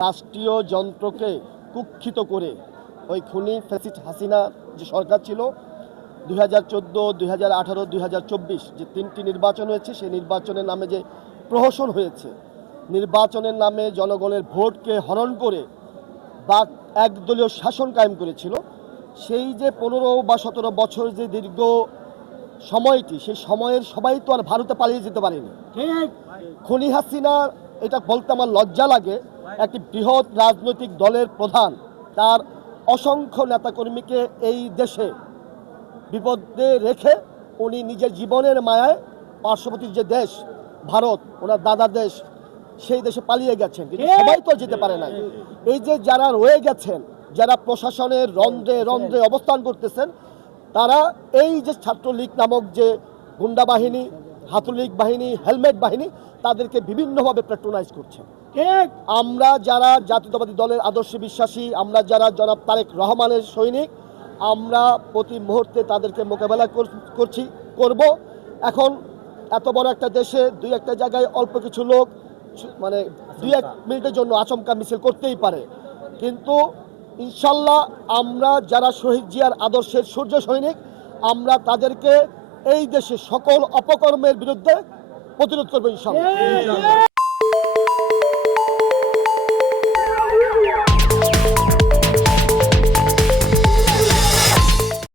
রাষ্ট্রীয় যন্ত্রকে কুক্ষিত করে ওই খুনি ফ্যাসিস্ট হাসিনা যে সরকার ছিল দুই হাজার চোদ্দ দুই হাজার আঠারো দুই হাজার চব্বিশ যে তিনটি নির্বাচন হয়েছে সেই নির্বাচনের নামে যে প্রহসন হয়েছে নির্বাচনের নামে জনগণের ভোটকে হরণ করে বা একদলীয় শাসন কায়েম করেছিল সেই যে পনেরো বা সতেরো বছর যে দীর্ঘ সময়টি সেই সময়ের সবাই তো আর ভারতে পালিয়ে যেতে পারেনি। খনি হাসিনা এটা বলতে আমার লজ্জা লাগে একটি বৃহৎ রাজনৈতিক দলের প্রধান তার অসংখ্য নেতাকর্মীকে এই দেশে বিপদে রেখে উনি নিজের জীবনের মায়ায় পার্শ্ববর্তী যে দেশ ভারত ওনার দাদা দেশ সেই দেশে পালিয়ে গেছেন। কিন্তু সবাই তো যেতে পারে না এই যে যারা রয়ে গেছেন যারা প্রশাসনের রন্ধ্রে রন্ধ্রে অবস্থান করতেছেন তারা এই যে ছাত্রলীগ নামক যে গুন্ডা বাহিনী হাতুলিগ বাহিনী হেলমেট বাহিনী তাদেরকে বিভিন্নভাবে প্যাট্রোনাইজ করছেন আমরা যারা জাতীয়তাবাদী দলের আদর্শে বিশ্বাসী আমরা যারা জনাব তারেক রহমানের সৈনিক আমরা প্রতি মুহূর্তে তাদেরকে মোকাবেলা কর- করছি করব। এখন এত বড় একটা দেশে দুই একটা জায়গায় অল্প কিছু লোক মানে দুই এক মিনিটের জন্য আচমকা মিছিল করতেই পারে। কিন্তু ইনশাল্লাহ আমরা যারা শহীদ জিয়ার আদর্শের সূর্য সৈনিক আমরা তাদেরকে এই দেশে সকল অপকর্মের বিরুদ্ধে প্রতিরোধ করবে ইনশাল্লাহ